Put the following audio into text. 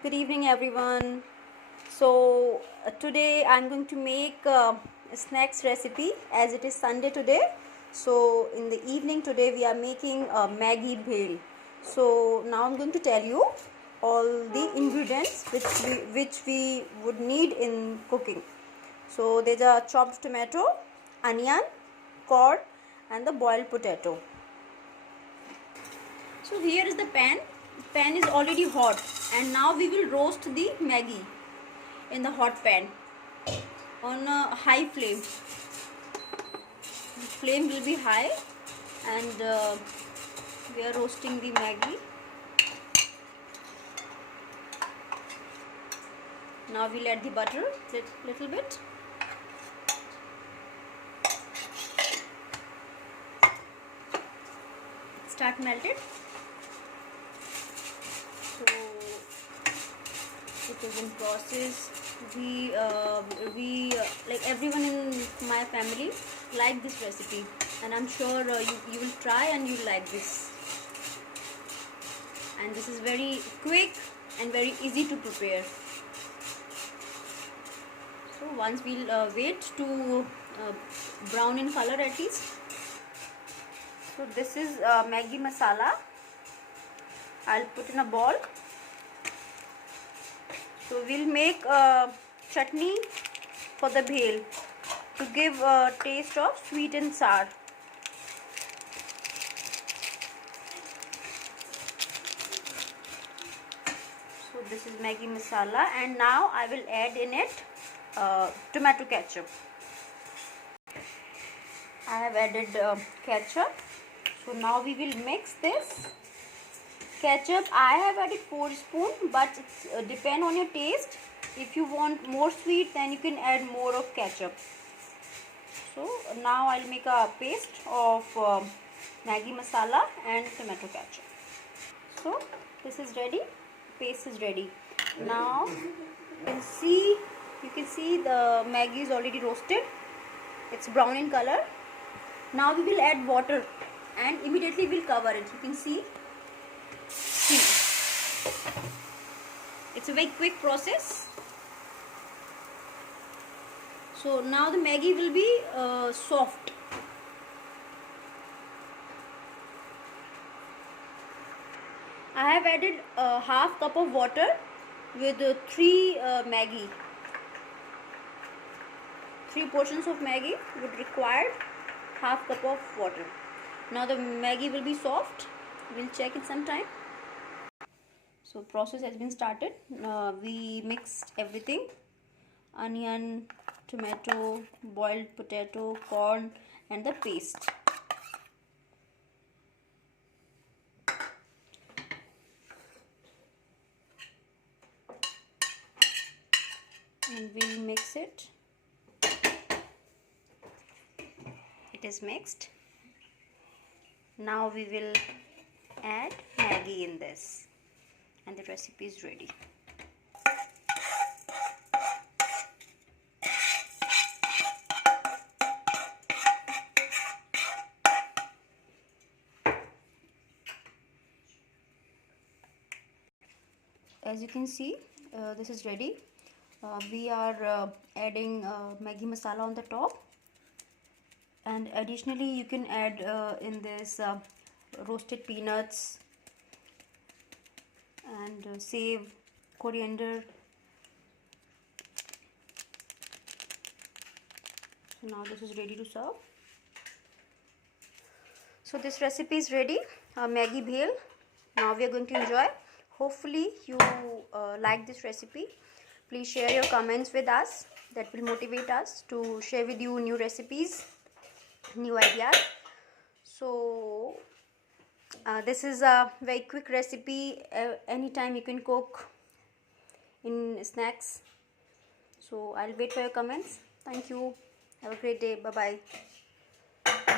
Good evening, everyone. Today I'm going to make a snacks recipe as it is Sunday today. So in the evening today we are making a Maggi bhel. So now I'm going to tell you all the ingredients which we would need in cooking. So there's a chopped tomato, onion, corn, and the boiled potato. So here is the pan. Pan is already hot, and now we will roast the Maggi in the hot pan on a high flame. The flame will be high, and we are roasting the Maggi. Now we'll add the butter little bit. Start melted. So it is in process. We like everyone in my family like this recipe, and I'm sure you will try and you'll like this. And this is very quick and very easy to prepare. So once we'll wait to brown in color at least. So this is Maggi masala. I'll put in a bowl. So we'll make a chutney for the bhel to give a taste of sweet and sour. So this is Maggi masala, and now I will add in it tomato ketchup. I have added ketchup. So now we will mix this. Ketchup I have added 4 spoons, but it depends on your taste. If you want more sweet, then you can add more of ketchup. So now I'll make a paste of Maggi masala and tomato ketchup. So this is ready. Paste is ready. Now you can see the Maggi is already roasted. It's brown in color. Now we will add water and immediately we'll cover it. You can see. It's a very quick process. So now the Maggi will be soft. I have added half cup of water with 3 Maggi. 3 portions of Maggi would require half cup of water. Now the Maggi will be soft. We'll check it sometime. So process has been started. We mixed everything: onion, tomato, boiled potato, corn, and the paste. And we'll mix it. It is mixed. Now we will add Maggi in this, and the recipe is ready. As you can see, this is ready. We are adding Maggi masala on the top, and additionally you can add in this roasted peanuts and save, coriander. So now this is ready to serve. So this recipe is ready, Maggi bhel. Now we are going to enjoy. Hopefully you like this recipe. Please share your comments with us. That will motivate us to share with you new recipes, new ideas. So this is a very quick recipe. Anytime you can cook in snacks. So I'll wait for your comments. Thank you. Have a great day. Bye bye.